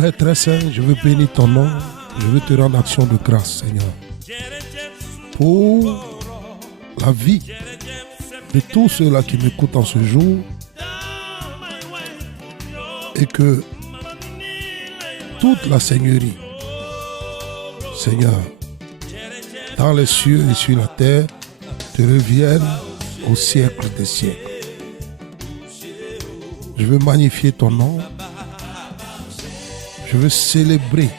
Père très saint, je veux bénir ton nom. Je veux te rendre action de grâce, Seigneur, pour la vie de tous ceux-là qui m'écoutent en ce jour, et que toute la Seigneurie, Seigneur, dans les cieux et sur la terre, te revienne au siècle des siècles. Je veux magnifier ton nom. Je veux célébrer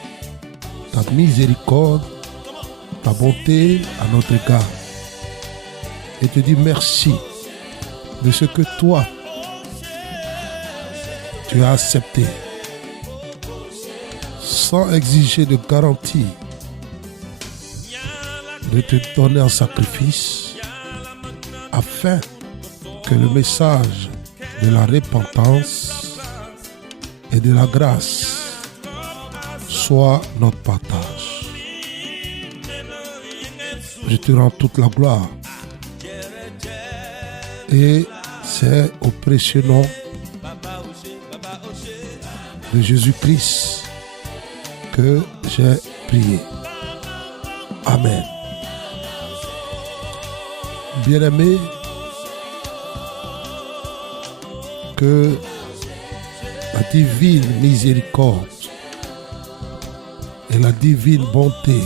ta miséricorde, ta bonté à notre égard. Et te dire merci de ce que toi, tu as accepté, sans exiger de garantie, de te donner en sacrifice, afin que le message de la repentance et de la grâce soit notre partage. Je te rends toute la gloire. Et c'est au précieux nom de Jésus-Christ que j'ai prié. Amen. Bien-aimés, que la divine miséricorde et la divine bonté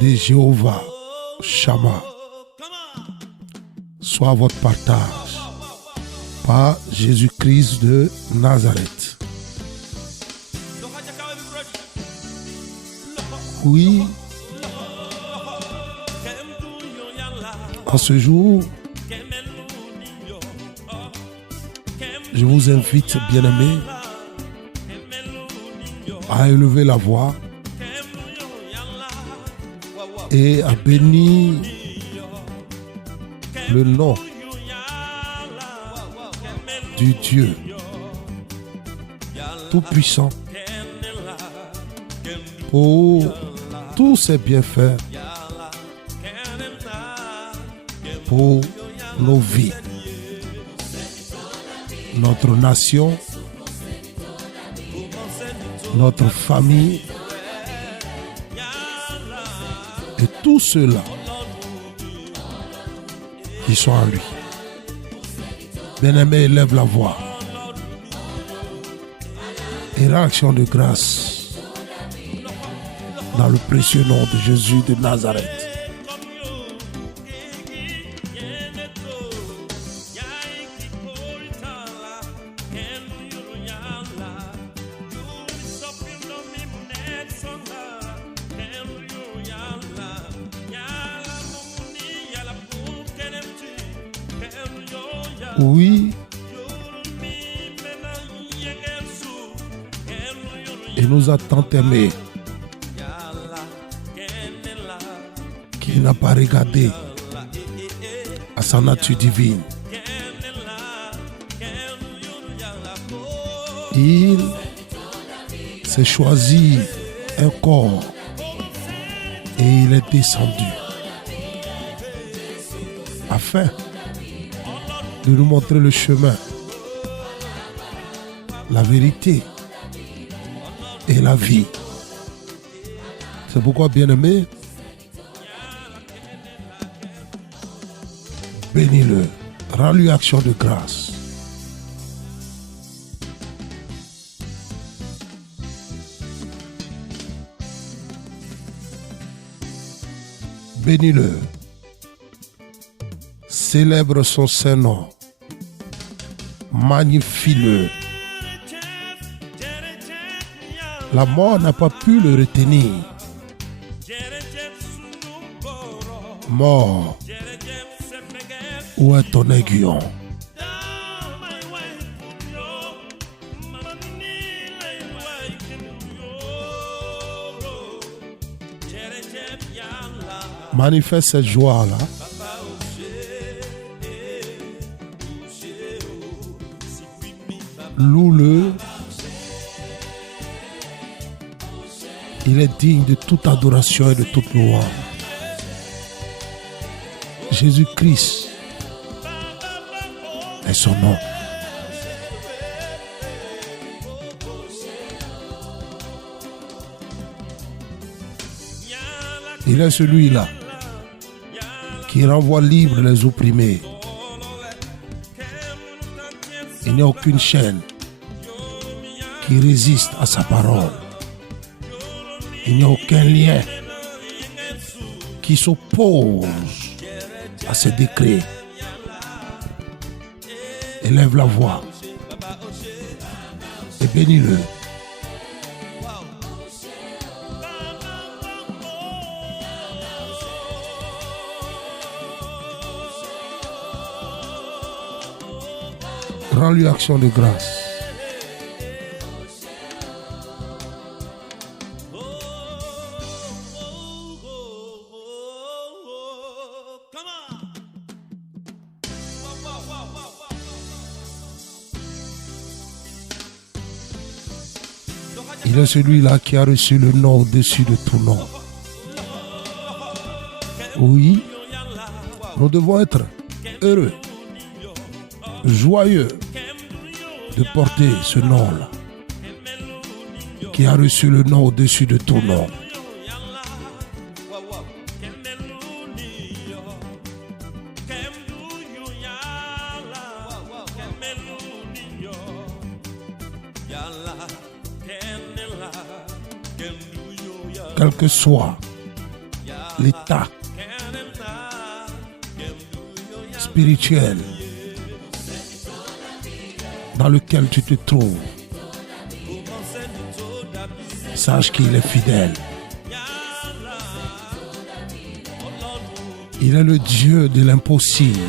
de Jéhovah Shammah soit votre partage par Jésus-Christ de Nazareth. Oui, en ce jour, je vous invite, bien-aimés, à élever la voix et à bénir le nom du Dieu Tout-Puissant pour tous ses bienfaits pour nos vies, notre nation, notre famille et tous ceux-là qui sont en lui. Bien-aimé, élève la voix et réaction de grâce dans le précieux nom de Jésus de Nazareth. Oui, il nous a tant aimés qu'il n'a pas regardé à sa nature divine. Il s'est choisi un corps et il est descendu afin de nous montrer le chemin, la vérité et la vie. C'est pourquoi, bien-aimé, bénis-le, rends-lui action de grâce. Bénis-le, célèbre son saint nom, magnifie-le. La mort n'a pas pu le retenir. Mort, où est ton aiguillon? Manifeste cette joie-là. Loue-le. Il est digne de toute adoration et de toute louange. Jésus-Christ est son nom. Il est celui-là qui renvoie libres les opprimés. Il n'y a aucune chaîne qui résiste à sa parole. Il n'y a aucun lien qui s'oppose à ses décrets. Élève la voix et bénis-le. Rends-lui action de grâce. Il est celui-là qui a reçu le nom au-dessus de tout nom. Oui, nous devons être heureux, joyeux de porter ce nom-là, qui a reçu le nom au-dessus de tout nom. Quel que soit l'état spirituel dans lequel tu te trouves, sache qu'il est fidèle. Il est le Dieu de l'impossible.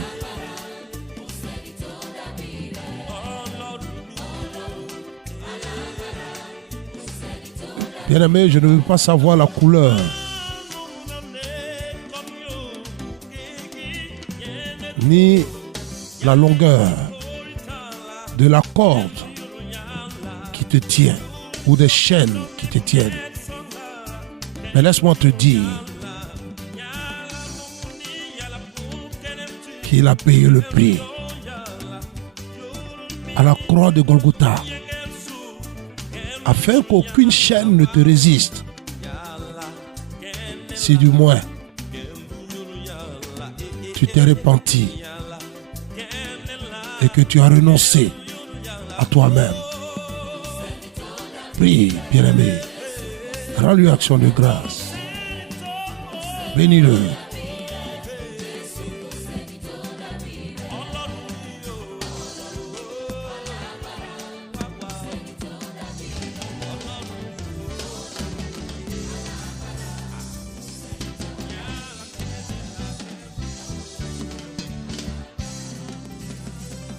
Bien-aimé, je ne veux pas savoir la couleur ni la longueur de la corde qui te tient ou des chaînes qui te tiennent. Mais laisse-moi te dire qu'il a payé le prix à la croix de Golgotha, afin qu'aucune chaîne ne te résiste, si du moins tu t'es repenti et que tu as renoncé à toi-même. Prie, bien-aimé, rends-lui action de grâce, bénis-le.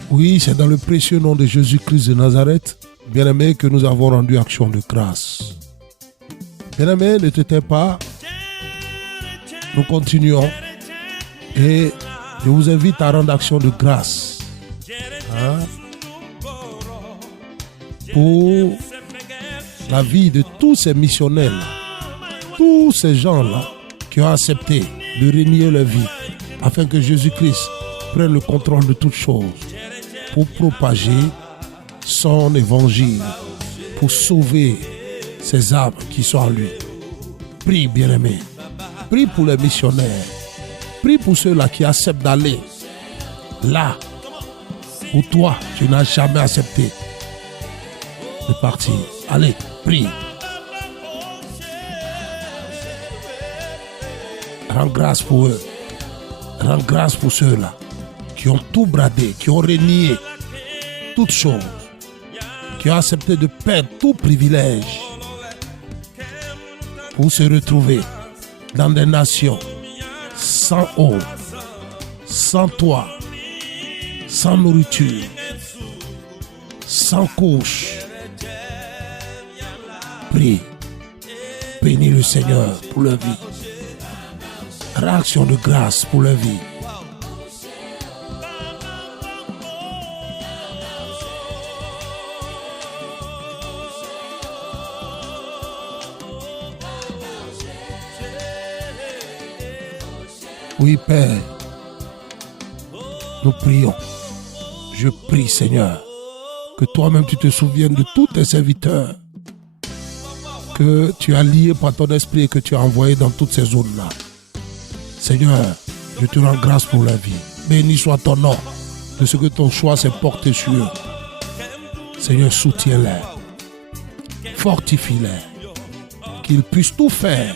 Oui, c'est dans le précieux nom de Jésus-Christ de Nazareth, bien-aimé, que nous avons rendu action de grâce. Bien-aimé, ne te tais pas. Nous continuons. Et je vous invite à rendre action de grâce. Pour la vie de tous ces missionnaires, tous ces gens-là qui ont accepté de renier leur vie, afin que Jésus-Christ prenne le contrôle de toutes choses, pour propager son évangile, pour sauver ces âmes qui sont en lui. Prie, bien-aimé. Prie pour les missionnaires. Prie pour ceux-là qui acceptent d'aller là où toi, tu n'as jamais accepté de partir. Allez, prie. Rends grâce pour eux. Rends grâce pour ceux-là qui ont tout bradé, qui ont renié toutes choses, qui ont accepté de perdre tout privilège pour se retrouver dans des nations sans eau, sans toit, sans nourriture, sans couche. Prie, bénis le Seigneur pour leur vie. Réaction de grâce pour leur vie. Oui, Père, nous prions. Je prie, Seigneur, que toi-même tu te souviennes de tous tes serviteurs que tu as liés par ton esprit et que tu as envoyés dans toutes ces zones-là. Seigneur, je te rends grâce pour la vie. Béni soit ton nom de ce que ton choix s'est porté sur eux. Seigneur, soutiens-les, fortifie-les, qu'ils puissent tout faire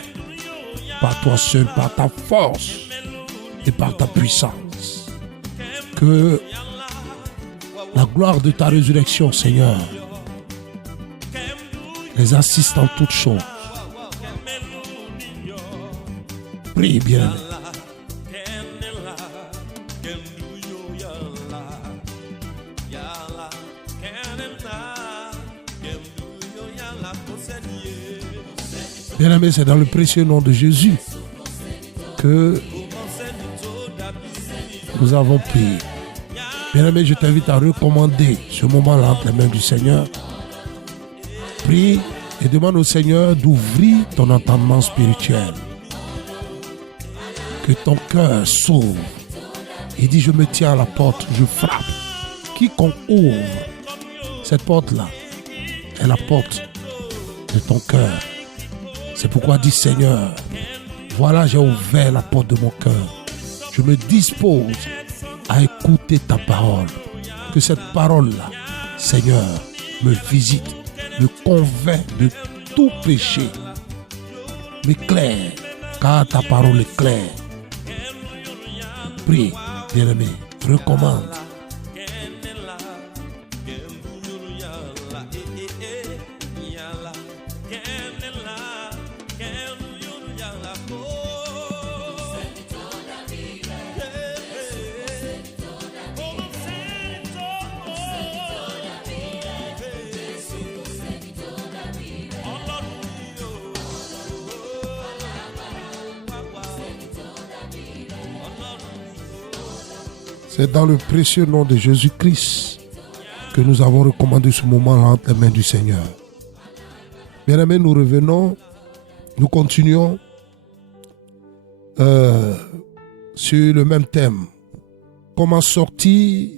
par toi seul, par ta force et par ta puissance. Que la gloire de ta résurrection, Seigneur, les assiste en toutes choses. Prie bien. Bien-aimé, c'est dans le précieux nom de Jésus que nous avons prié. Bien-aimé, je t'invite à recommander ce moment-là entre les mains du Seigneur. Prie et demande au Seigneur d'ouvrir ton entendement spirituel. Que ton cœur s'ouvre. Il dit, je me tiens à la porte, je frappe. Quiconque ouvre cette porte-là est la porte de ton cœur. C'est pourquoi dit Seigneur, voilà, j'ai ouvert la porte de mon cœur. Je me dispose à écouter ta parole. Que cette parole-là, Seigneur, me visite, me convainc de tout péché. M'éclaire, car ta parole est claire. Prie, bien-aimé, recommande. C'est dans le précieux nom de Jésus-Christ que nous avons recommandé ce moment entre les mains du Seigneur. Bien-aimés, nous revenons, nous continuons sur le même thème. Comment sortir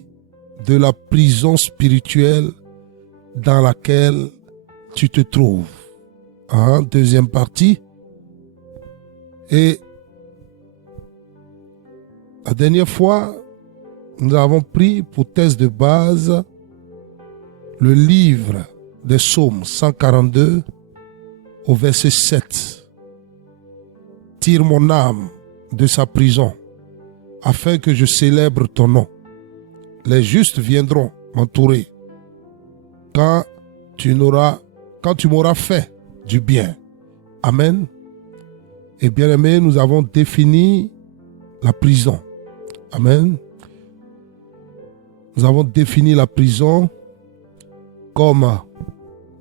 de la prison spirituelle dans laquelle tu te trouves. Deuxième partie. Et la dernière fois, nous avons pris pour thèse de base le livre des Psaumes 142 au verset 7. Tire mon âme de sa prison, afin que je célèbre ton nom. Les justes viendront m'entourer quand tu m'auras fait du bien. Amen. Et bien aimé, nous avons défini la prison. Amen. Nous avons défini la prison comme,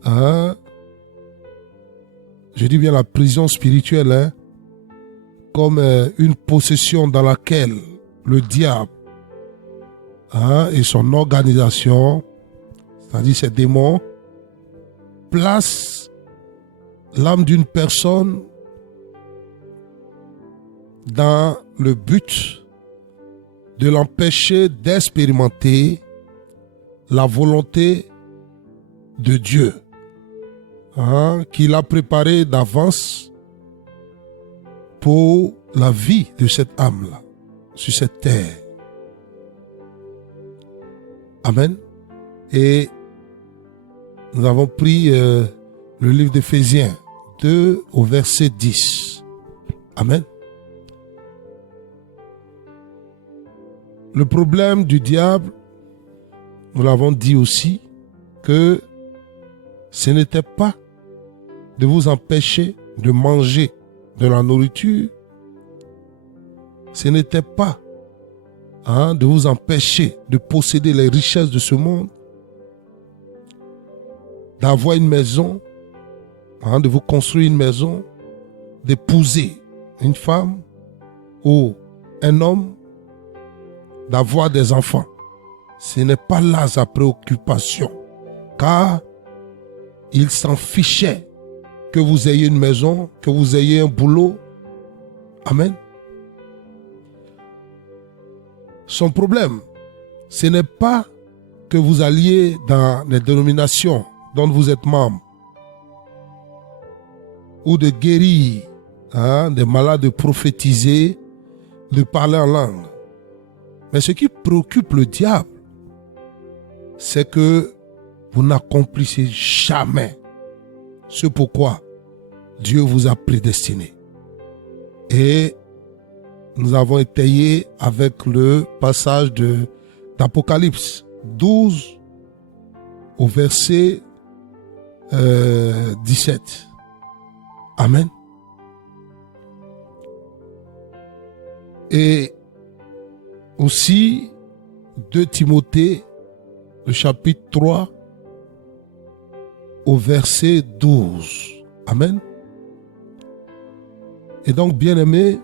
je dis bien la prison spirituelle, comme une possession dans laquelle le diable et son organisation, c'est-à-dire ses démons, placent l'âme d'une personne dans le but de l'empêcher d'expérimenter la volonté de Dieu qu'il a préparée d'avance pour la vie de cette âme-là sur cette terre. Amen. Et nous avons pris le livre d'Éphésiens 2 au verset 10. Amen. Le problème du diable, nous l'avons dit aussi, que ce n'était pas de vous empêcher de manger de la nourriture, ce n'était pas de vous empêcher de posséder les richesses de ce monde, d'avoir une maison, de vous construire une maison, d'épouser une femme ou un homme, d'avoir des enfants. Ce n'est pas là sa préoccupation, car il s'en fichait que vous ayez une maison, que vous ayez un boulot. Amen. Son problème, ce n'est pas que vous alliez dans les dénominations dont vous êtes membre. ou de guérir, des malades, de prophétiser, de parler en langue. Mais ce qui préoccupe le diable, c'est que vous n'accomplissez jamais ce pourquoi Dieu vous a prédestiné. Et nous avons étayé avec le passage d'Apocalypse 12 au verset 17. Amen. Et aussi 2 Timothée, le chapitre 3 au verset 12. Amen. Et donc, bien-aimés,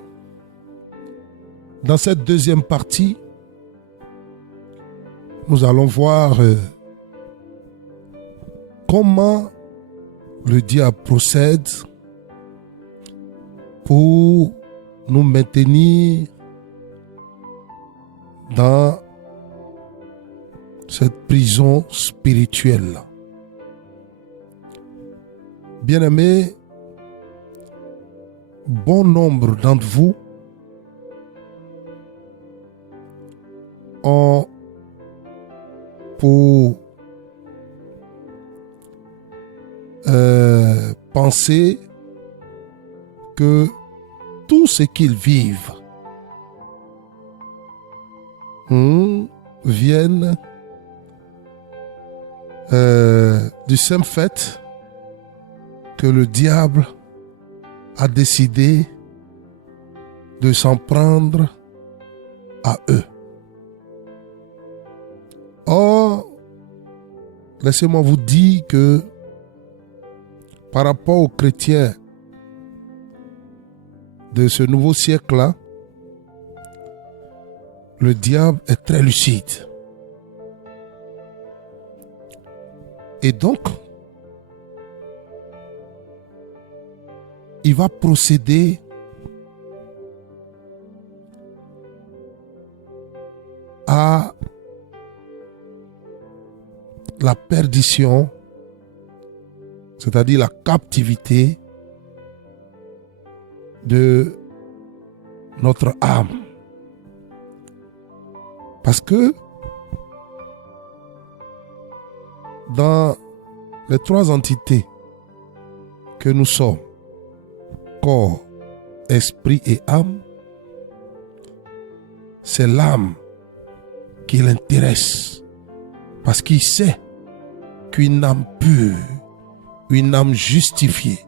dans cette deuxième partie, nous allons voir comment le diable procède pour nous maintenir dans cette prison spirituelle. Bien-aimés, bon nombre d'entre vous ont pour penser que tout ce qu'ils vivent viennent du simple fait que le diable a décidé de s'en prendre à eux. Or, laissez-moi vous dire que par rapport aux chrétiens de ce nouveau siècle-là, le diable est très lucide. Et donc, il va procéder à la perdition, c'est-à-dire la captivité de notre âme. Parce que dans les 3 entités que nous sommes, corps, esprit et âme, c'est l'âme qui l'intéresse. Parce qu'il sait qu'une âme pure, une âme justifiée,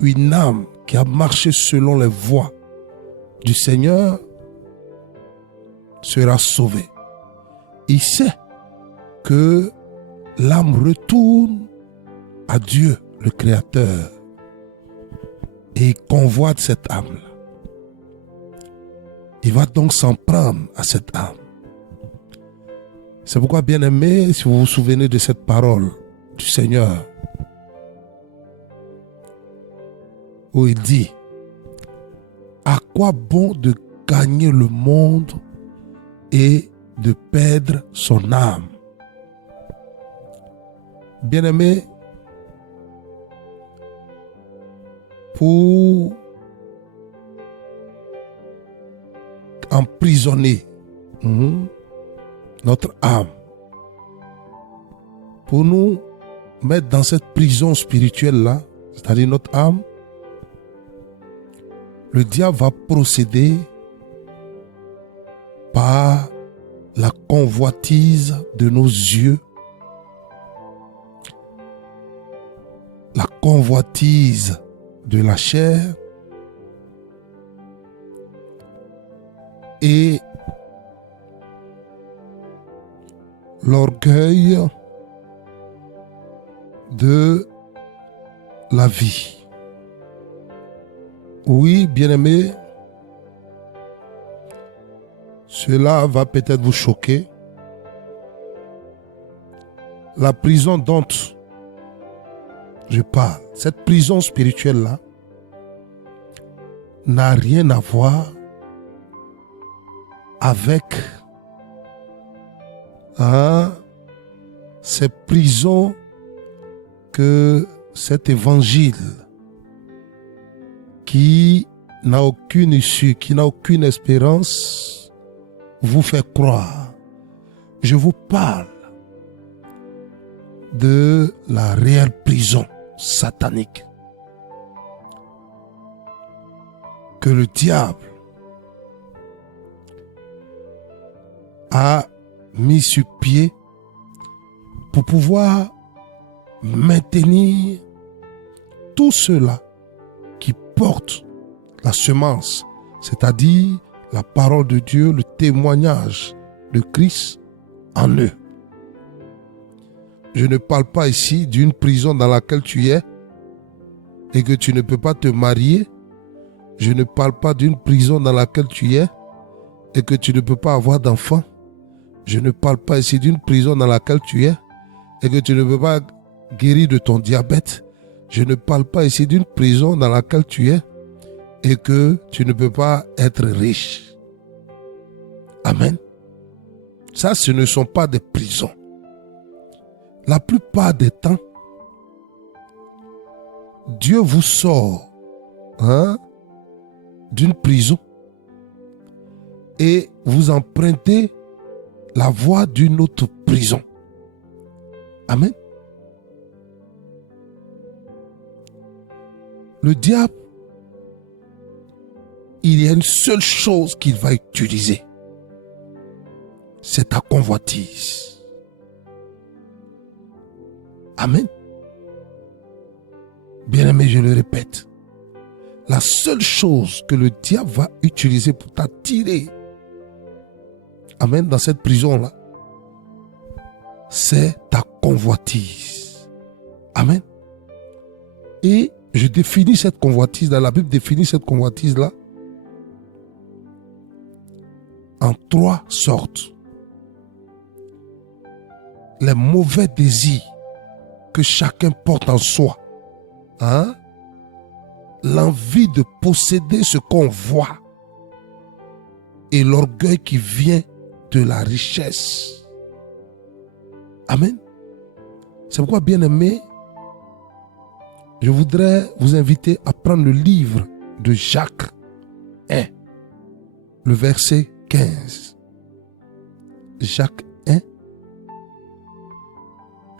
une âme qui a marché selon les voies du Seigneur sera sauvée. Il sait que l'âme retourne à Dieu, le Créateur, et il convoite cette âme-là. Il va donc s'en prendre à cette âme. C'est pourquoi, bien-aimés, si vous vous souvenez de cette parole du Seigneur, où il dit: à quoi bon de gagner le monde et de perdre son âme? Bien-aimés, pour emprisonner notre âme, pour nous mettre dans cette prison spirituelle-là, c'est-à-dire notre âme, le diable va procéder par la convoitise de nos yeux, la convoitise de la chair et l'orgueil de la vie. Oui, bien-aimés, cela va peut-être vous choquer. La prison dont je parle, cette prison spirituelle-là, n'a rien à voir avec ces prisons que cet évangile qui n'a aucune issue, qui n'a aucune espérance, vous fait croire. Je vous parle de la réelle prison satanique que le diable a mis sur pied pour pouvoir maintenir tous ceux-là qui portent la semence, c'est-à-dire la parole de Dieu, le témoignage de Christ en eux. Je ne parle pas ici d'une prison dans laquelle tu es et que tu ne peux pas te marier. Je ne parle pas d'une prison dans laquelle tu es et que tu ne peux pas avoir d'enfants. Je ne parle pas ici d'une prison dans laquelle tu es et que tu ne peux pas guérir de ton diabète. Je ne parle pas ici d'une prison dans laquelle tu es et que tu ne peux pas être riche. Amen. Ça, ce ne sont pas des prisons. La plupart des temps, Dieu vous sort d'une prison et vous empruntez la voie d'une autre prison. Amen. Le diable, il y a une seule chose qu'il va utiliser. C'est ta convoitise. Amen. Bien-aimé, je le répète. La seule chose que le diable va utiliser pour t'attirer, amen, dans cette prison-là, c'est ta convoitise. Amen. Et je définis cette convoitise-là, la Bible définit cette convoitise-là en 3 sortes. Les mauvais désirs que chacun porte en soi. L'envie de posséder ce qu'on voit et l'orgueil qui vient de la richesse. Amen. C'est pourquoi, bien-aimé, je voudrais vous inviter à prendre le livre de Jacques 1, le verset 15. Jacques 1,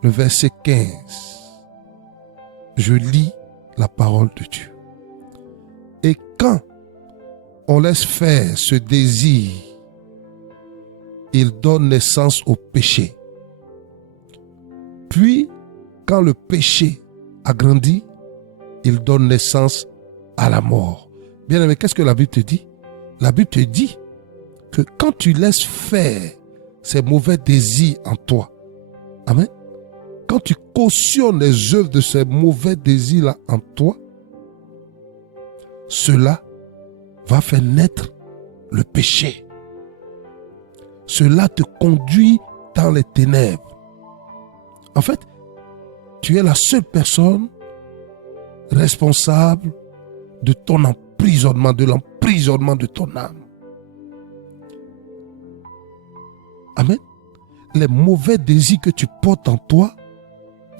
le verset 15. Je lis la parole de Dieu. Et quand on laisse faire ce désir, il donne naissance au péché. Puis, quand le péché a grandi, il donne naissance à la mort. Bien aimé, qu'est-ce que la Bible te dit? La Bible te dit que quand tu laisses faire ces mauvais désirs en toi, amen, quand tu cautionnes les œuvres de ces mauvais désirs-là en toi, cela va faire naître le péché. Cela te conduit dans les ténèbres. En fait, tu es la seule personne responsable de ton emprisonnement, de l'emprisonnement de ton âme. Amen. Les mauvais désirs que tu portes en toi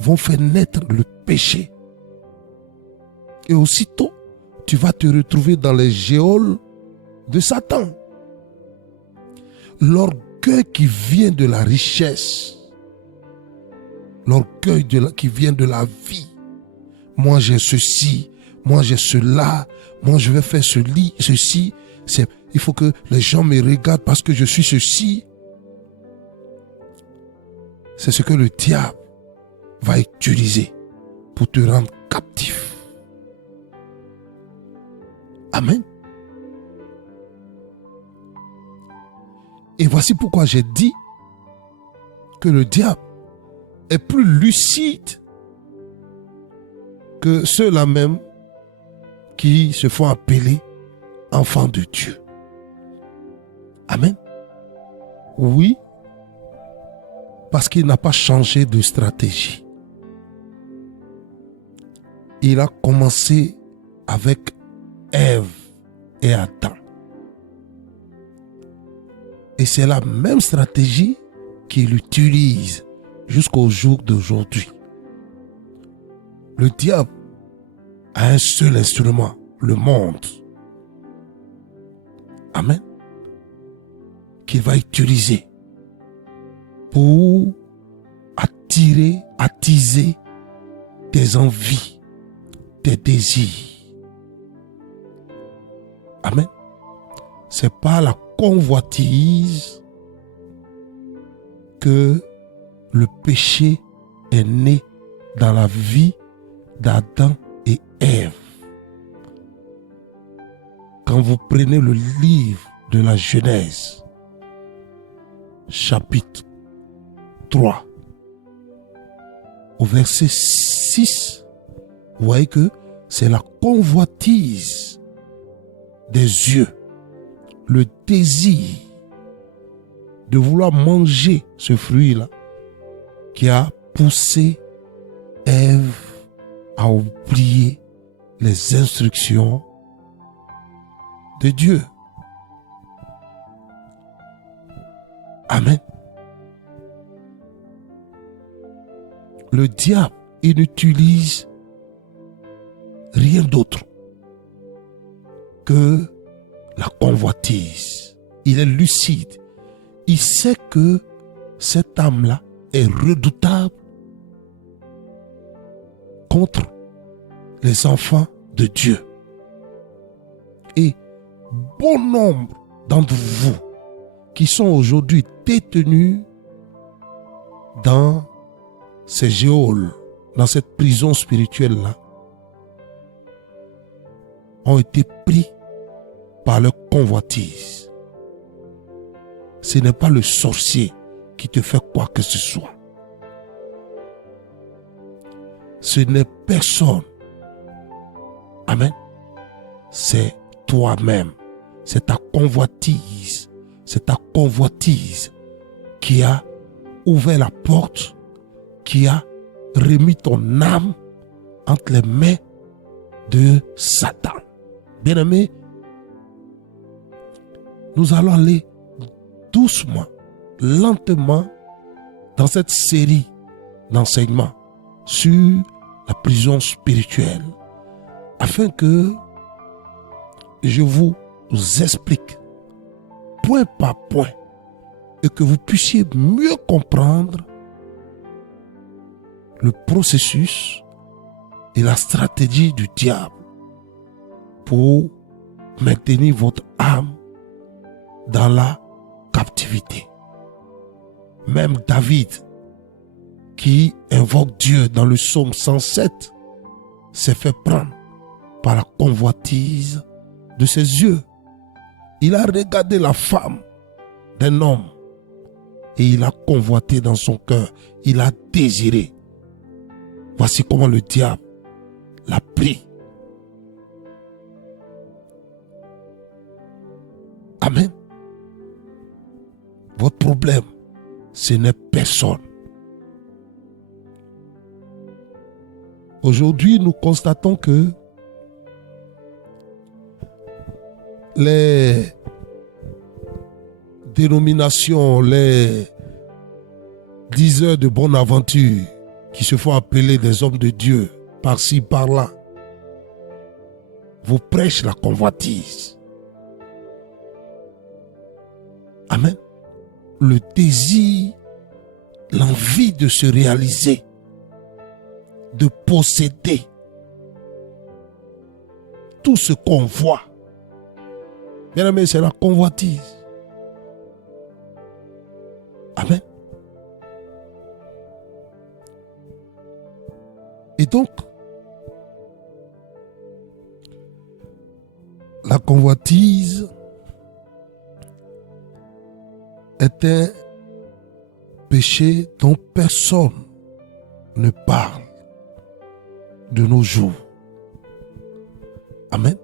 vont faire naître le péché. Et aussitôt, tu vas te retrouver dans les geôles de Satan. L'orgueil qui vient de la richesse, l'orgueil qui vient de la vie. Moi j'ai ceci, moi j'ai cela, moi je vais faire ceci. Il faut que les gens me regardent parce que je suis ceci. C'est ce que le diable va utiliser pour te rendre captif. Amen. Et voici pourquoi j'ai dit que le diable est plus lucide que ceux-là même qui se font appeler enfants de Dieu. Amen. Oui, parce qu'il n'a pas changé de stratégie. Il a commencé avec Ève et Adam. Et c'est la même stratégie qu'il utilise jusqu'au jour d'aujourd'hui. Le diable a un seul instrument, le monde. Amen. Qu'il va utiliser pour attiser tes envies, tes désirs. Amen. C'est par la convoitise que le péché est né dans la vie d'Adam et Ève. Quand vous prenez le livre de la Genèse, chapitre 3, au verset 6, vous voyez que c'est la convoitise des yeux, le désir de vouloir manger ce fruit-là qui a poussé Ève à oublier les instructions de Dieu. Amen. Le diable, il n'utilise rien d'autre que la convoitise. Il est lucide. Il sait que cette âme-là est redoutable contre les enfants de Dieu. Et bon nombre d'entre vous qui sont aujourd'hui détenus dans ces géoles, dans cette prison spirituelle-là, ont été pris par leur convoitise. Ce n'est pas le sorcier qui te fait quoi que ce soit. Ce n'est personne. Amen. C'est toi-même. C'est ta convoitise. C'est ta convoitise qui a ouvert la porte, qui a remis ton âme entre les mains de Satan. Bien-aimé, nous allons aller doucement, lentement dans cette série d'enseignements sur la prison spirituelle, afin que je vous explique point par point et que vous puissiez mieux comprendre le processus et la stratégie du diable pour maintenir votre âme dans la captivité. Même David, qui invoque Dieu dans le psaume 107, s'est fait prendre par la convoitise de ses yeux. Il a regardé la femme d'un homme et il a convoité dans son cœur. Il a désiré. Voici comment le diable l'a pris. Amen. Votre problème, ce n'est personne. Aujourd'hui, nous constatons que les dénominations, les diseurs de bonne aventure qui se font appeler des hommes de Dieu par-ci, par-là, vous prêchent la convoitise. Amen. Le désir, l'envie de se réaliser, de posséder tout ce qu'on voit. Bien aimé, c'est la convoitise. Amen. Et donc, la convoitise est un péché dont personne ne parle de nos jours. Amen.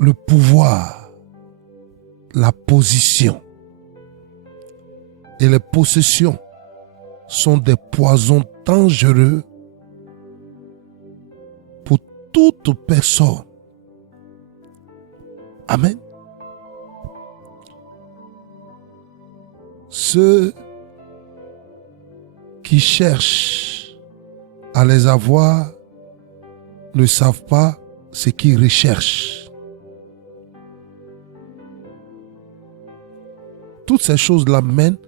Le pouvoir, la position et les possessions sont des poisons dangereux pour toute personne. Amen. Ceux qui cherchent à les avoir ne savent pas ce qu'ils recherchent. Toutes ces choses-là mènent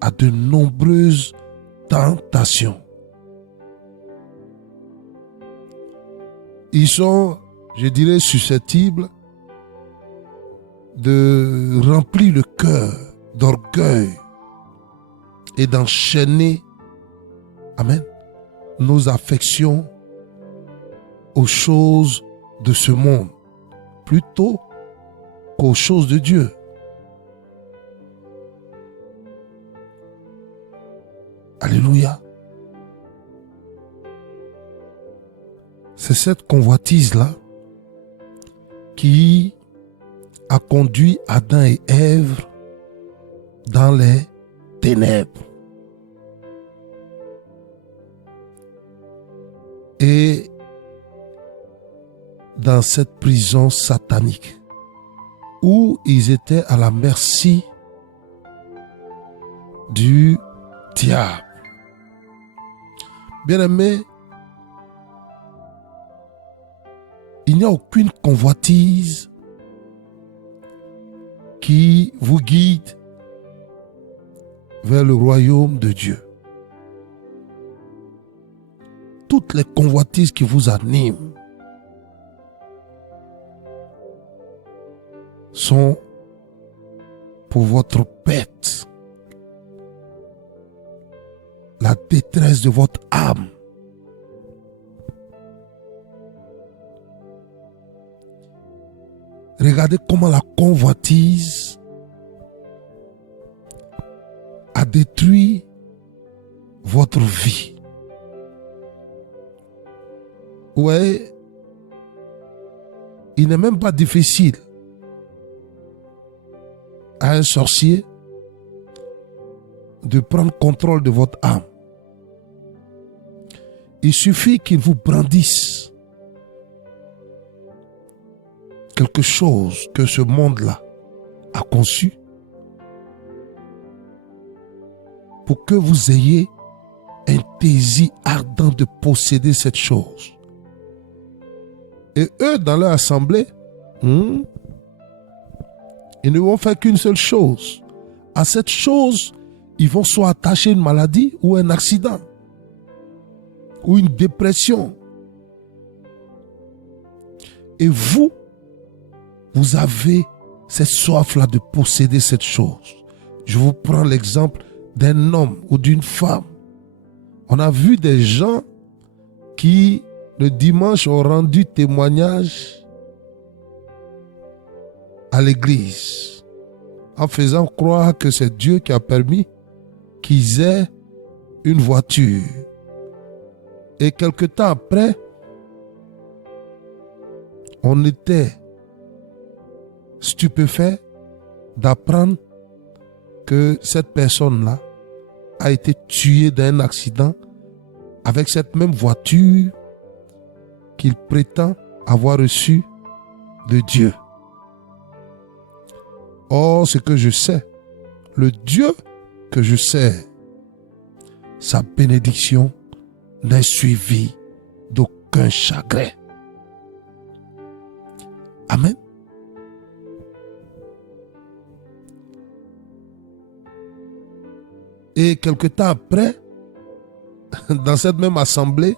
à de nombreuses tentations. Ils sont, je dirais, susceptibles de remplir le cœur d'orgueil et d'enchaîner, amen, nos affections aux choses de ce monde plutôt qu'aux choses de Dieu. Alléluia. C'est cette convoitise-là qui a conduit Adam et Ève dans les ténèbres. Et dans cette prison satanique où ils étaient à la merci du diable. Bien-aimés, il n'y a aucune convoitise qui vous guide vers le royaume de Dieu. Toutes les convoitises qui vous animent sont pour votre perte, la détresse de votre âme. Regardez comment la convoitise a détruit votre vie. Ouais, il n'est même pas difficile à un sorcier de prendre contrôle de votre âme. Il suffit qu'il vous brandisse quelque chose que ce monde-là a conçu pour que vous ayez un désir ardent de posséder cette chose. Et eux, dans leur assemblée, ils ne vont faire qu'une seule chose. À cette chose, ils vont soit attacher une maladie ou un accident ou une dépression. Et vous avez cette soif-là de posséder cette chose. Je vous prends l'exemple d'un homme ou d'une femme. On a vu des gens qui, le dimanche, ont rendu témoignage à l'église en faisant croire que c'est Dieu qui a permis qu'ils aient une voiture. Et quelque temps après, on était stupéfait d'apprendre que cette personne-là a été tuée dans un accident avec cette même voiture qu'il prétend avoir reçue de Dieu. Or, ce que je sais, le Dieu que je sais, sa bénédiction n'est suivie d'aucun chagrin. Amen. Et quelque temps après, dans cette même assemblée,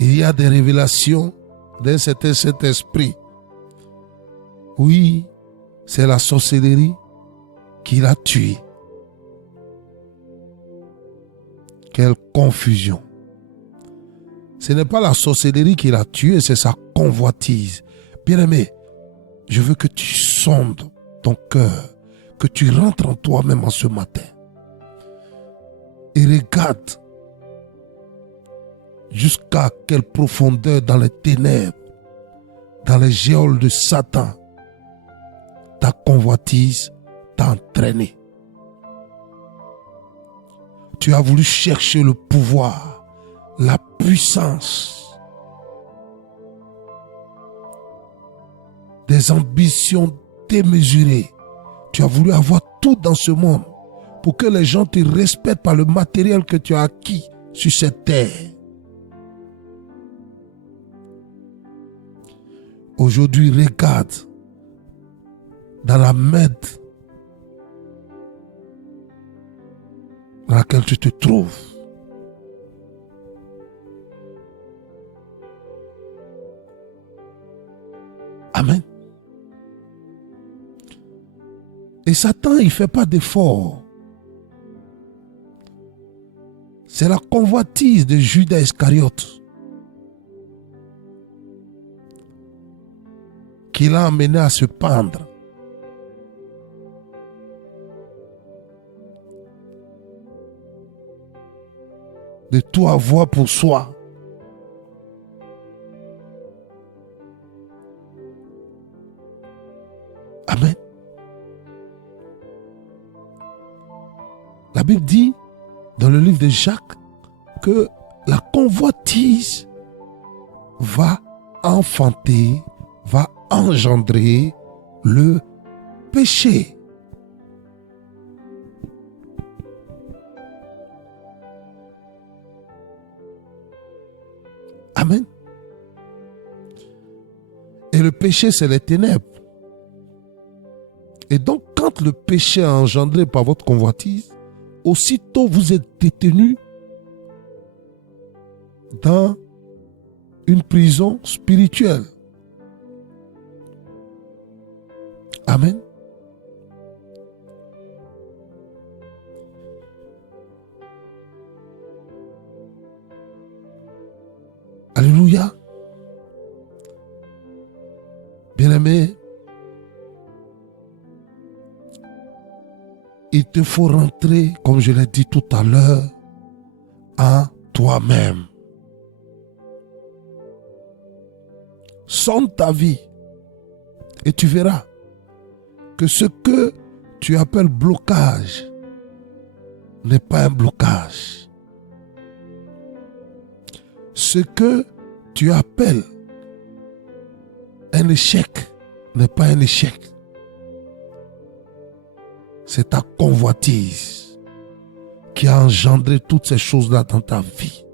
il y a des révélations d'un certain Saint-Esprit. Oui, c'est la sorcellerie qui l'a tué. Quelle confusion. Ce n'est pas la sorcellerie qui l'a tué, c'est sa convoitise. Bien-aimé, je veux que tu sondes ton cœur, que tu rentres en toi-même en ce matin. Et regarde jusqu'à quelle profondeur dans les ténèbres, dans les geôles de Satan, ta convoitise t'a entraîné. Tu as voulu chercher le pouvoir, la puissance, des ambitions démesurées. Tu as voulu avoir tout dans ce monde pour que les gens te respectent par le matériel que tu as acquis sur cette terre. Aujourd'hui, regarde dans la merde dans laquelle tu te trouves. Amen. Et Satan, il ne fait pas d'effort. C'est la convoitise de Judas Iscariote qui l'a amené à se pendre. De tout avoir pour soi. Amen. La Bible dit dans le livre de Jacques que la convoitise va enfanter, va engendrer le péché. Amen. Et le péché, c'est les ténèbres. Et donc, quand le péché est engendré par votre convoitise, aussitôt vous êtes détenu dans une prison spirituelle. Amen. Alléluia. Bien-aimé, il te faut rentrer, comme je l'ai dit tout à l'heure, en toi-même. Sonde ta vie et tu verras que ce que tu appelles blocage n'est pas un blocage. Ce que tu appelles un échec n'est pas un échec. C'est ta convoitise qui a engendré toutes ces choses-là dans ta vie.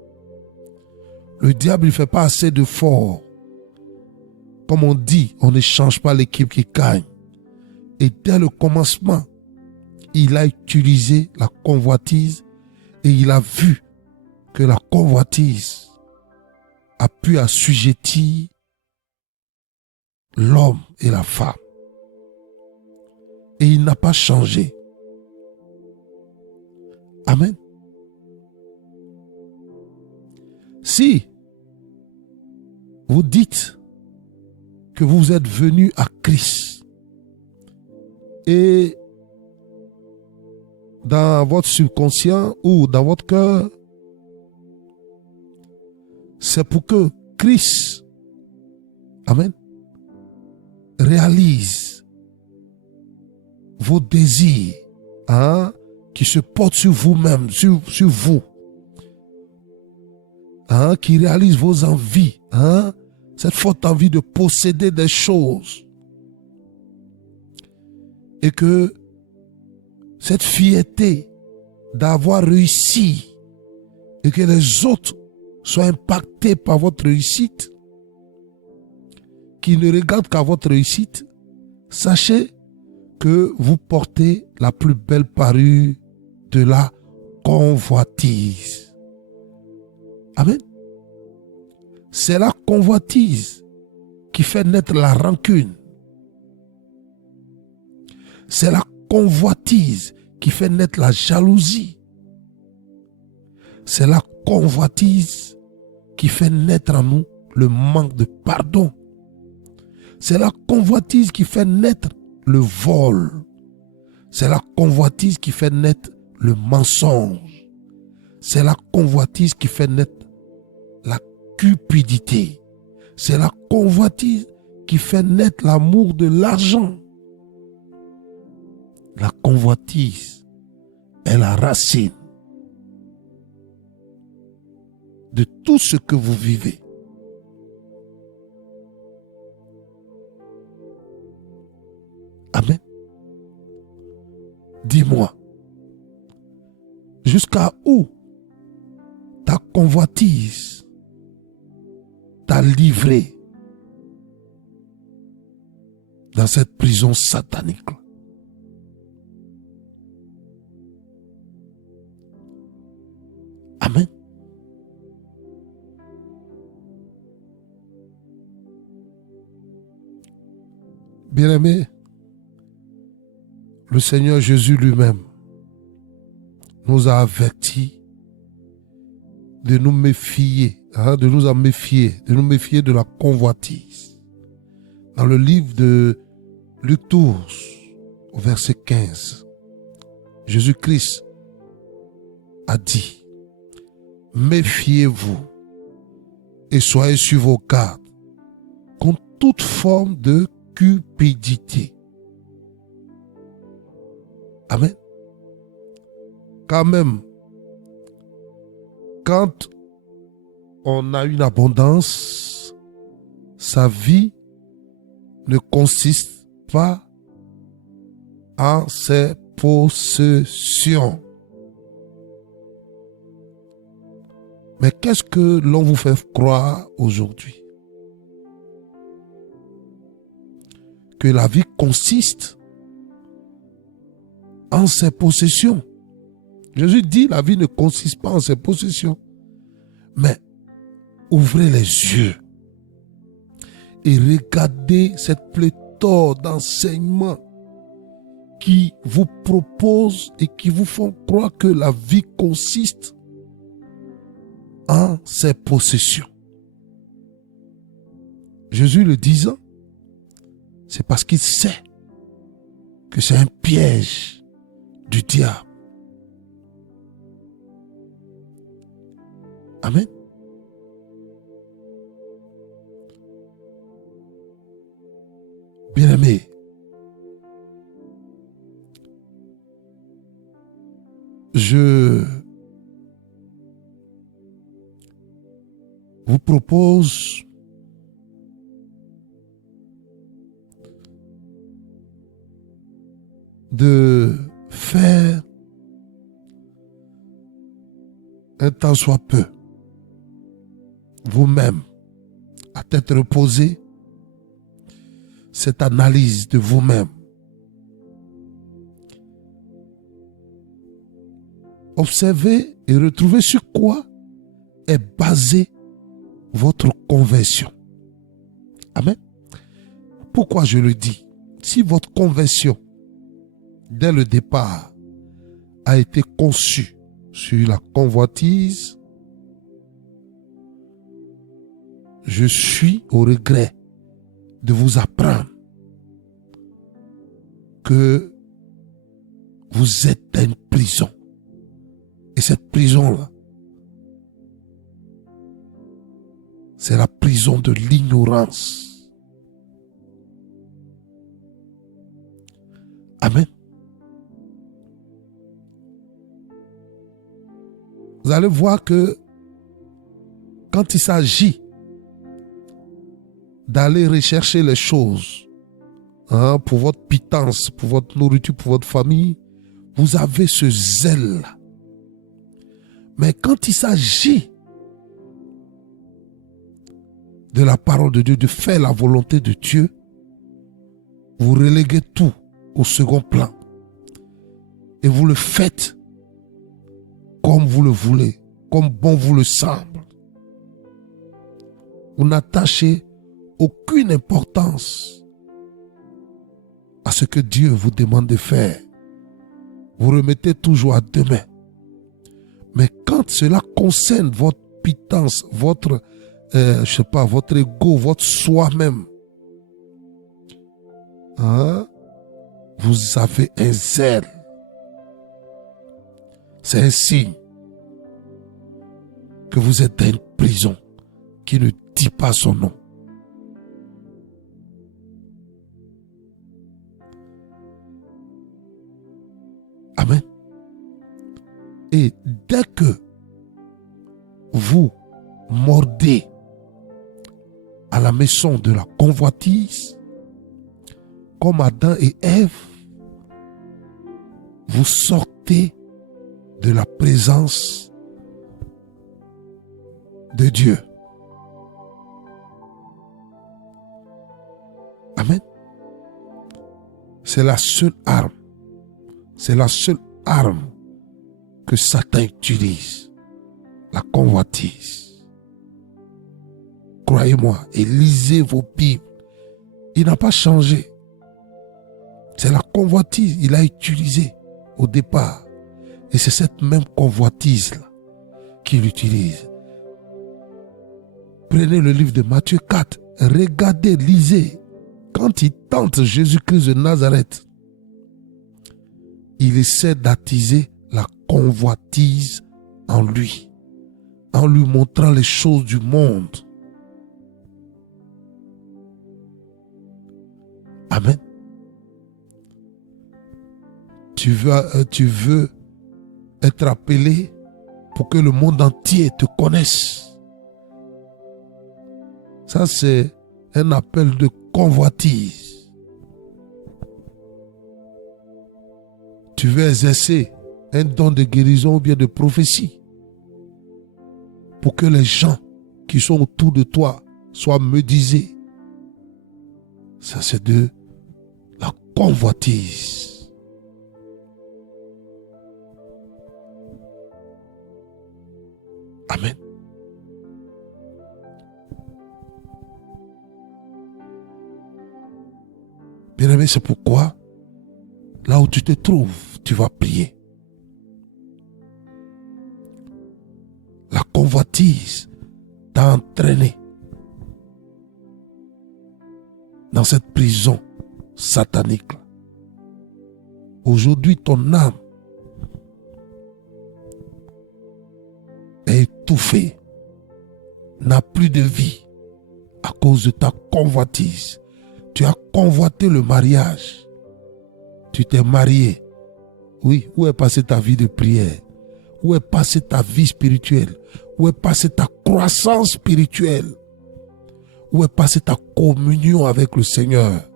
Le diable ne fait pas assez d'efforts. Comme on dit, on ne change pas l'équipe qui gagne. Et dès le commencement, il a utilisé la convoitise et il a vu que la convoitise a pu assujettir l'homme et la femme. Et il n'a pas changé. Amen. Si vous dites que vous êtes venu à Christ et dans votre subconscient ou dans votre cœur, c'est pour que Christ, amen, réalise vos désirs, qui se portent sur vous-même, sur vous, qui réalise vos envies, cette forte envie de posséder des choses. Et que cette fierté d'avoir réussi et que les autres soient impactés par votre réussite, qui ne regardent qu'à votre réussite, sachez que vous portez la plus belle parure de la convoitise. Amen. C'est la convoitise qui fait naître la rancune. C'est la convoitise qui fait naître la jalousie. C'est la convoitise qui fait naître en nous le manque de pardon. C'est la convoitise qui fait naître le vol. C'est la convoitise qui fait naître le mensonge. C'est la convoitise qui fait naître la cupidité. C'est la convoitise qui fait naître l'amour de l'argent. La convoitise est la racine de tout ce que vous vivez. Amen. Dis-moi, Jusqu'à où ta convoitise t'a livré dans cette prison satanique. Amen. Bien-aimés, le Seigneur Jésus lui-même nous a avertis de nous méfier, de nous en méfier, de nous méfier de la convoitise. Dans le livre de Luc 12, au verset 15, Jésus-Christ a dit: méfiez-vous et soyez sur vos gardes contre toute forme de cupidité. Amen. Quand même, quand on a une abondance, sa vie ne consiste pas en ses possessions. Mais qu'est-ce que l'on vous fait croire aujourd'hui? Que la vie consiste en ses possessions. Jésus dit, la vie ne consiste pas en ses possessions. Mais ouvrez les yeux et regardez cette pléthore d'enseignements qui vous proposent et qui vous font croire que la vie consiste en ses possessions. Jésus le disant, c'est parce qu'il sait que c'est un piège du diable. Amen. Bien-aimés, je vous propose de faire un tant soit peu vous-même, à tête reposée, cette analyse de vous-même. Observez et retrouvez sur quoi est basée votre conversion. Amen. Pourquoi je le dis? Si votre conversion, dès le départ, a été conçue sur la convoitise, je suis au regret de vous apprendre que vous êtes dans une prison. Et cette prison-là, c'est la prison de l'ignorance. Amen. Vous allez voir que quand il s'agit d'aller rechercher les choses pour votre pitance, pour votre nourriture, pour votre famille, vous avez ce zèle-là. Mais quand il s'agit de la parole de Dieu, de faire la volonté de Dieu, vous reléguez tout au second plan. Et vous le faites comme vous le voulez, comme bon vous le semble. Vous n'attachez aucune importance à ce que Dieu vous demande de faire. Vous remettez toujours à demain. Mais quand cela concerne votre pitance, votre, votre ego, votre soi-même, vous avez un zèle. C'est un signe que vous êtes dans une prison qui ne dit pas son nom. Amen. Et dès que vous mordez à la maison de la convoitise, comme Adam et Ève, vous sortez de la présence de Dieu. Amen. C'est la seule arme. C'est la seule arme que Satan utilise. La convoitise. Croyez-moi et lisez vos Bibles. Il n'a pas changé. C'est la convoitise qu'il a utilisée au départ. Et c'est cette même convoitise-là qu'il utilise. Prenez le livre de Matthieu 4. Regardez, lisez. Quand il tente Jésus-Christ de Nazareth, il essaie d'attiser la convoitise en lui montrant les choses du monde. Amen. Tu veux être appelé pour que le monde entier te connaisse. Ça, c'est un appel de convoitise. Tu veux exercer un don de guérison ou bien de prophétie pour que les gens qui sont autour de toi soient médisés. Ça, c'est de la convoitise. Amen. Bien-aimé, c'est pourquoi, là où tu te trouves, tu vas prier. La convoitise t'a entraîné dans cette prison satanique. Aujourd'hui, ton âme est étouffée, n'a plus de vie à cause de ta convoitise. Tu as convoité le mariage. Tu t'es marié. Oui, où est passée ta vie de prière? Où est passée ta vie spirituelle? Où est passée ta croissance spirituelle? Où est passée ta communion avec le Seigneur?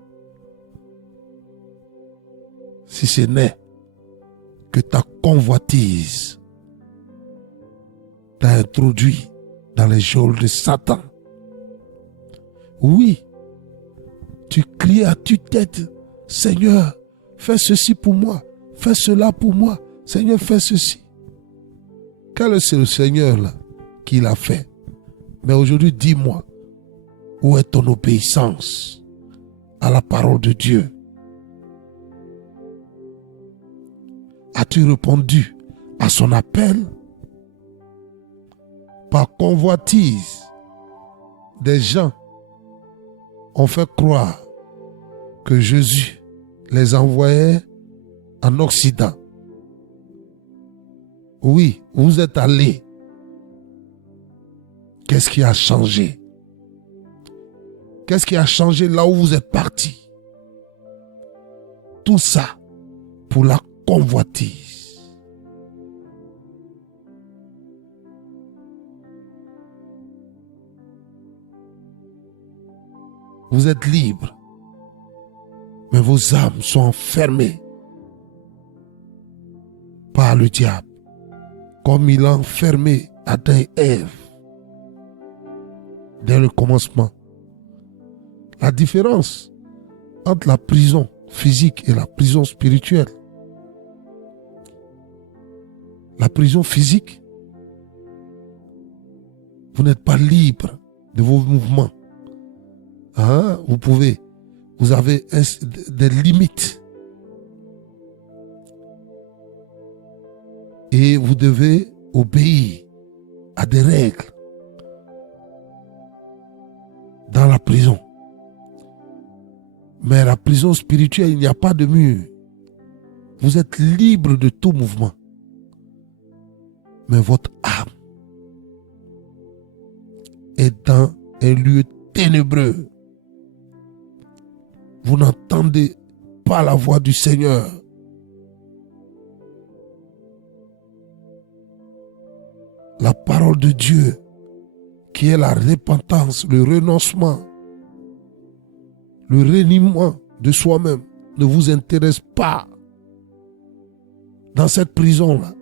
Si ce n'est que ta convoitise t'a introduit dans les geôles de Satan. Oui, tu cries à tue-tête, Seigneur, fais ceci pour moi, fais cela pour moi, Seigneur, fais ceci. Quel est ce Seigneur là qui l'a fait? Mais aujourd'hui, dis-moi, où est ton obéissance à la parole de Dieu? As-tu répondu à son appel? Par convoitise, des gens ont fait croire que Jésus les envoyait en Occident. Oui, vous êtes allés. Qu'est-ce qui a changé? Qu'est-ce qui a changé là où vous êtes partis? Tout ça pour la convoitise. Vous êtes libres, mais vos âmes sont enfermées par le diable, comme il a enfermé Adam et Ève dès le commencement. La différence entre la prison physique et la prison spirituelle. La prison physique, vous n'êtes pas libre de vos mouvements. Hein? Vous avez des limites. Et vous devez obéir à des règles dans la prison. Mais la prison spirituelle, il n'y a pas de mur. Vous êtes libre de tout mouvement. Mais votre âme est dans un lieu ténébreux. Vous n'entendez pas la voix du Seigneur. La parole de Dieu, qui est la repentance, le renoncement, le reniement de soi-même, ne vous intéresse pas dans cette prison-là.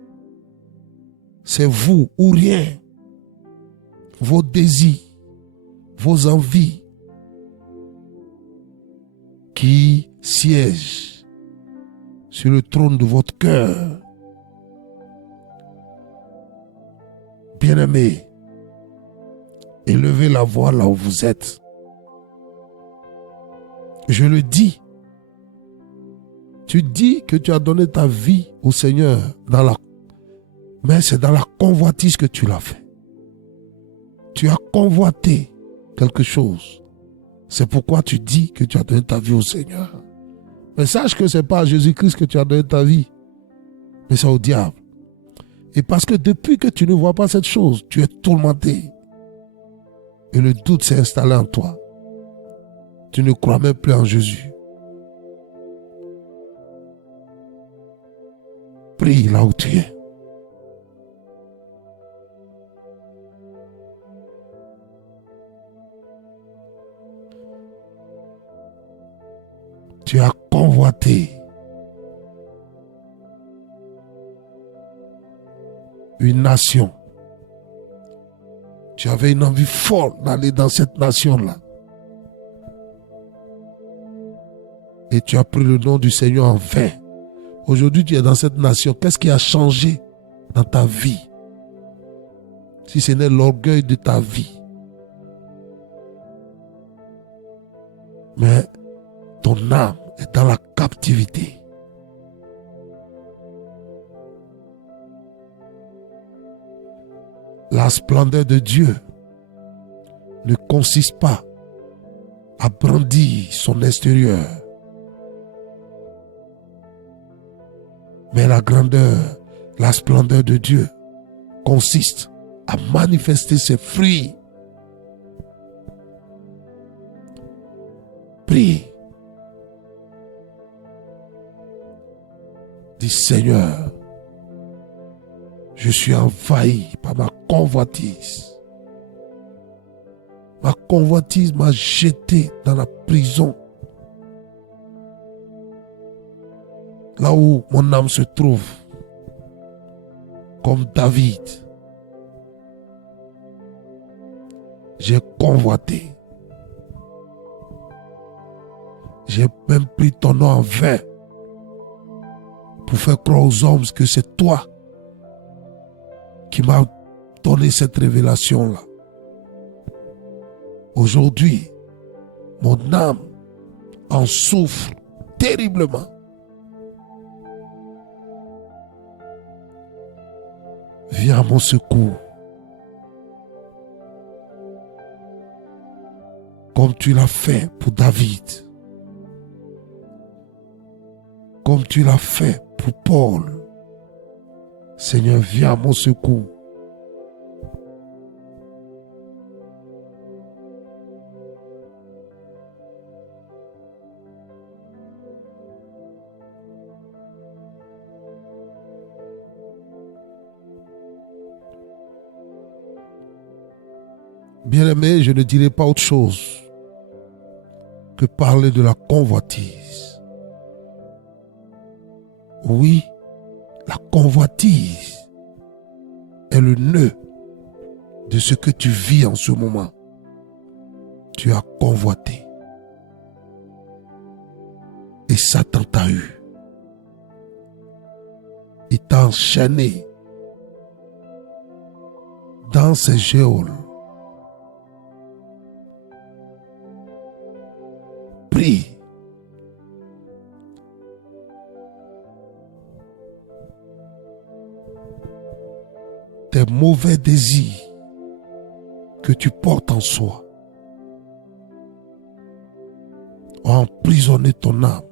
c'est vous ou rien. Vos désirs, vos envies qui siègent sur le trône de votre cœur. Bien-aimés, élevez la voix là où vous êtes. Je le dis. Tu dis que tu as donné ta vie au Seigneur, mais c'est dans la convoitise que tu l'as fait. Tu as convoité quelque chose. C'est pourquoi tu dis que tu as donné ta vie au Seigneur. Mais sache que ce n'est pas à Jésus-Christ que tu as donné ta vie, mais c'est au diable. Et parce que depuis que tu ne vois pas cette chose, tu es tourmenté. Et le doute s'est installé en toi. Tu ne crois même plus en Jésus. Prie là où tu es. Tu as convoité une nation. Tu avais une envie forte d'aller dans cette nation-là. Et tu as pris le nom du Seigneur en vain. Aujourd'hui, tu es dans cette nation. Qu'est-ce qui a changé dans ta vie? Si ce n'est l'orgueil de ta vie. Mais ton âme est dans la captivité. La splendeur de Dieu ne consiste pas à brandir son extérieur, mais la grandeur, la splendeur de Dieu consiste à manifester ses fruits. Prie. Dis Seigneur, je suis envahi par ma convoitise. Ma convoitise m'a jeté dans la prison. Là où mon âme se trouve, comme David, j'ai convoité. J'ai même pris ton nom en vain pour faire croire aux hommes que c'est toi qui m'as donné cette révélation-là. Aujourd'hui, mon âme en souffre terriblement. Viens à mon secours. Comme tu l'as fait pour David. Comme tu l'as fait pour Paul. Seigneur, viens à mon secours. Bien-aimé, je ne dirai pas autre chose que parler de la convoitise. Oui, la convoitise est le nœud de ce que tu vis en ce moment. Tu as convoité. Et Satan t'a eu. Il t'a enchaîné dans ces geôles. Prie. Tes mauvais désirs que tu portes en soi ont emprisonné ton âme.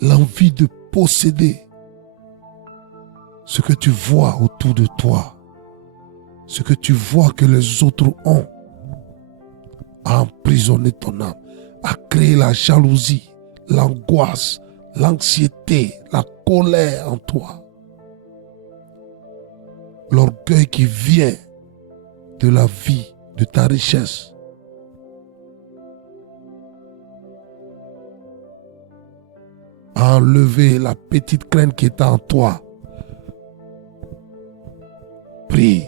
L'envie de posséder ce que tu vois autour de toi, ce que tu vois que les autres ont, a emprisonné ton âme, a créé la jalousie, l'angoisse, l'anxiété, la colère en toi. L'orgueil qui vient de la vie, de ta richesse. A enlevé la petite crainte qui était en toi Prie.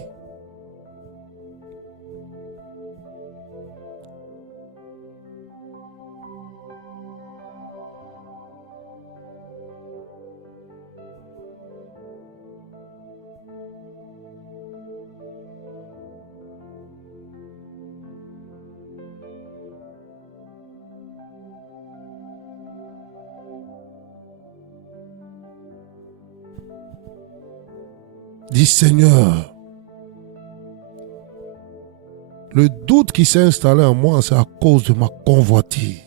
Dis Seigneur, le doute qui s'est installé en moi, c'est à cause de ma convoitise.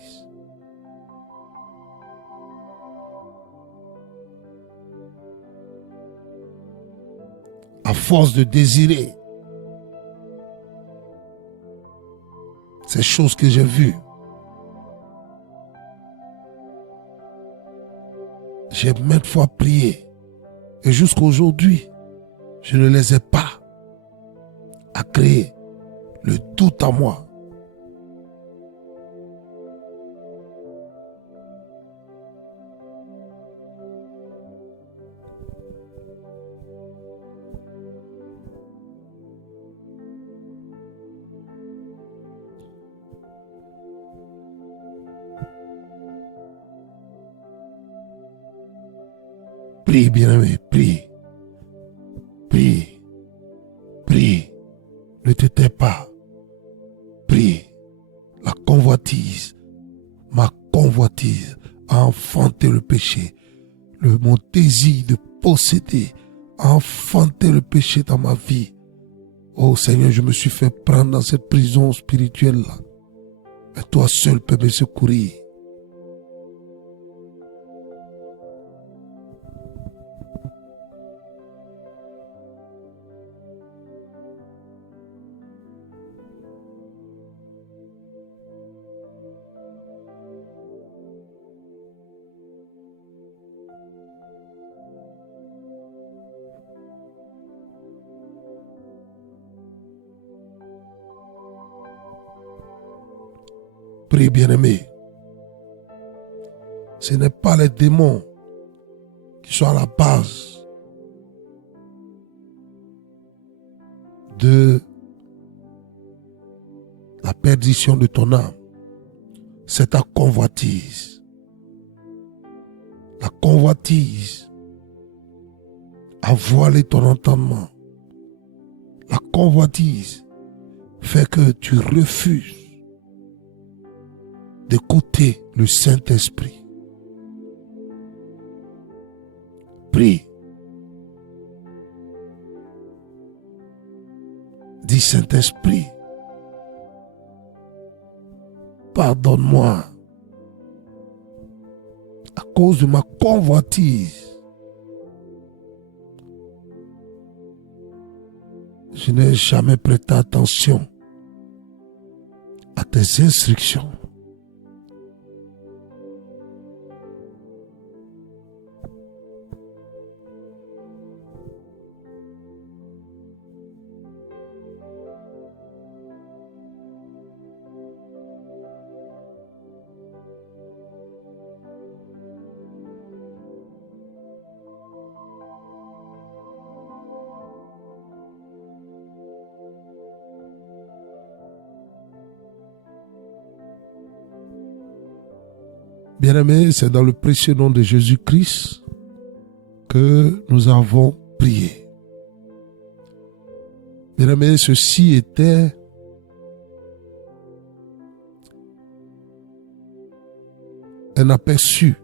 À force de désirer ces choses que j'ai vues, j'ai maintes fois prié et jusqu'à aujourd'hui, je ne les ai pas à créer le doute en moi. Prie, bien-aimé, prie. Prie. Prie. Ne te tais pas. Prie. La convoitise, ma convoitise a enfanté le péché. Mon désir de posséder a enfanté le péché dans ma vie. Oh Seigneur, je me suis fait prendre dans cette prison spirituelle-là. Mais toi seul peux me secourir. Prie, bien-aimé. Ce n'est pas les démons qui sont à la base de la perdition de ton âme. C'est ta convoitise. La convoitise a voilé ton entendement. La convoitise fait que tu refuses d'écouter le Saint-Esprit. Prie. Dis Saint-Esprit, pardonne-moi à cause de ma convoitise. Je n'ai jamais prêté attention à tes instructions. Bien-aimés, c'est dans le précieux nom de Jésus-Christ que nous avons prié. Bien-aimés, ceci était un aperçu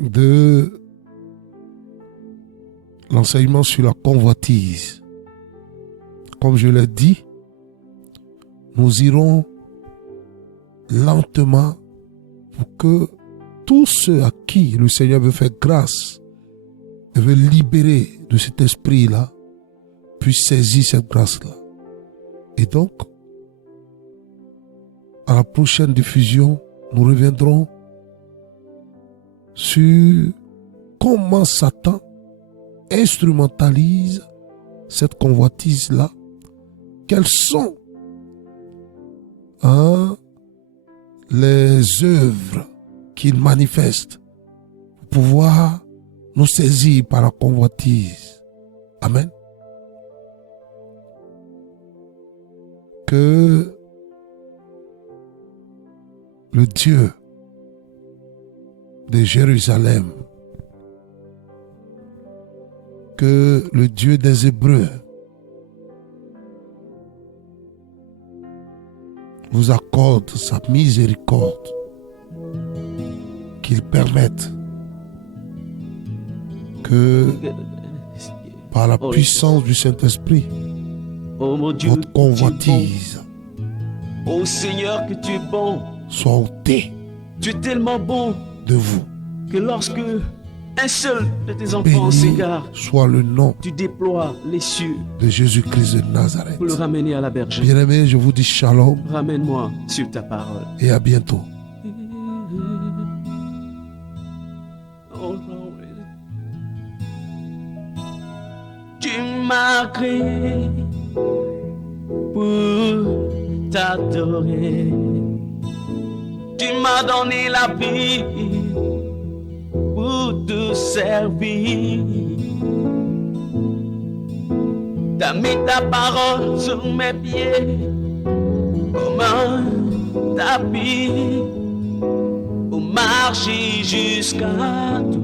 de l'enseignement sur la convoitise. Comme je l'ai dit, nous irons lentement pour que tous ceux à qui le Seigneur veut faire grâce et veut libérer de cet esprit-là puissent saisir cette grâce-là. Et donc, à la prochaine diffusion, nous reviendrons sur comment Satan instrumentalise cette convoitise-là. Quelles sont les œuvres qu'il manifeste pour pouvoir nous saisir par la convoitise. Amen. Que le Dieu de Jérusalem, que le Dieu des Hébreux vous accorde sa miséricorde, qu'il permette que par la puissance du Saint-Esprit, Oh mon Dieu, votre convoitise oh Seigneur, que tu es bon. soit ôtée Tu es tellement bon de vous. que lorsque un seul de tes enfants Béni s'égare, soit le nom tu déploies les cieux de Jésus-Christ de Nazareth. pour le ramener à la bergerie. Bien-aimés, je vous dis shalom Ramène-moi sur ta parole. et à bientôt. Oh Lord. Tu m'as créé pour t'adorer. Tu m'as donné la vie pour te servir. T'as mis ta parole sur mes pieds comme un tapis pour marcher jusqu'à toi.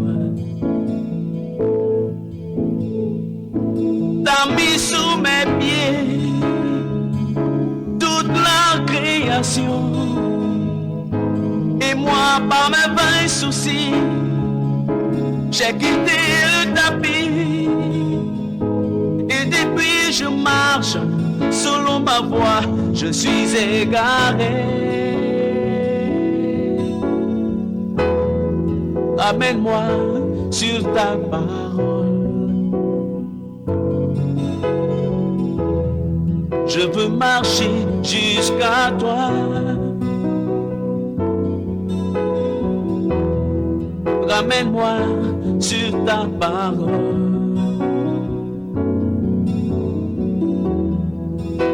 T'as mis sous mes pieds toute la création. Et moi, par mes vains soucis, j'ai quitté le tapis. Et depuis je marche selon ma voie, je suis égaré. Amène-moi sur ta parole. Je veux marcher jusqu'à toi. Ramène-moi sur ta parole.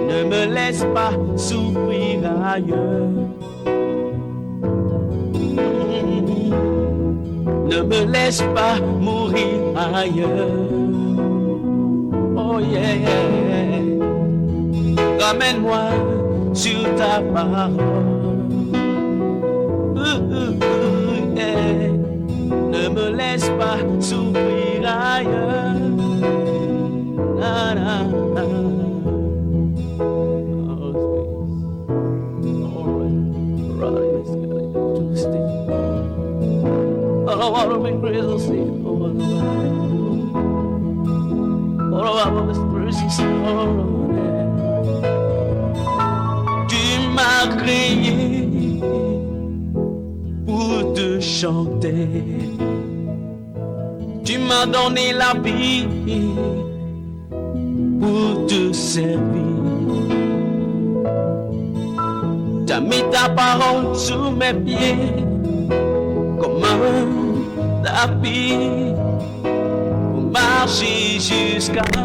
Ne me laisse pas souffrir ailleurs. Ne me laisse pas mourir ailleurs. Oh yeah. Ramène-moi sur ta parole. Yeah. Ne me laisse pas souffrir ailleurs. Na, na, na. I want to make real sleep. Oh, I want this mercy. Tu m'as créé pour te chanter. Tu m'as donné la vie pour te servir. T'as mis ta parole sous mes pieds comme un tapis pour marcher jusqu'à toi.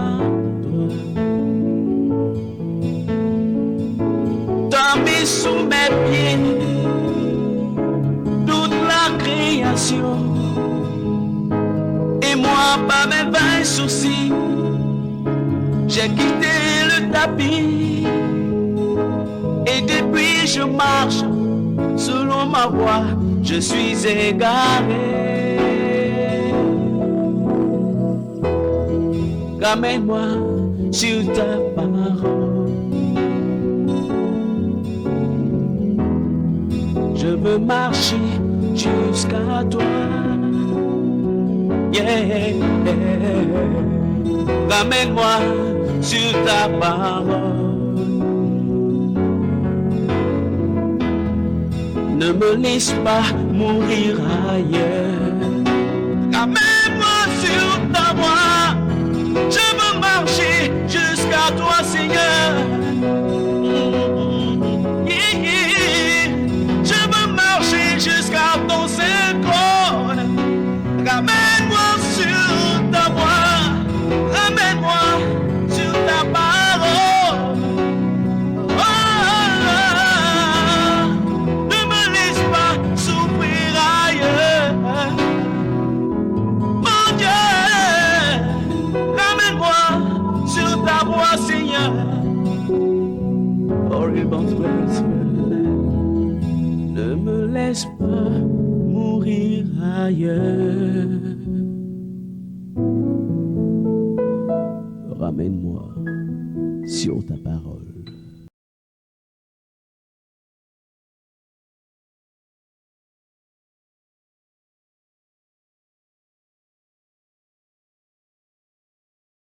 T'as mis sous mes pieds toute la création. Et moi, par mes vains soucis, j'ai quitté le tapis. Et depuis je marche selon ma voie, je suis égaré. Ramène-moi sur ta parole. Je veux marcher jusqu'à toi. Yeah. Ramène-moi sur ta parole. Ne me laisse pas mourir ailleurs. Ramène-moi sur ta voie. Je veux marcher jusqu'à toi, Seigneur. Yeah, yeah. Je veux marcher jusqu'à ton Saint-Trône. Ramène-moi sur ta voie. Ramène-moi sur ta parole. Ne me laisse pas souffrir ailleurs. Mon Dieu. moribund's graceful. Ne me laisse pas mourir ailleurs. Ramène-moi sur ta parole.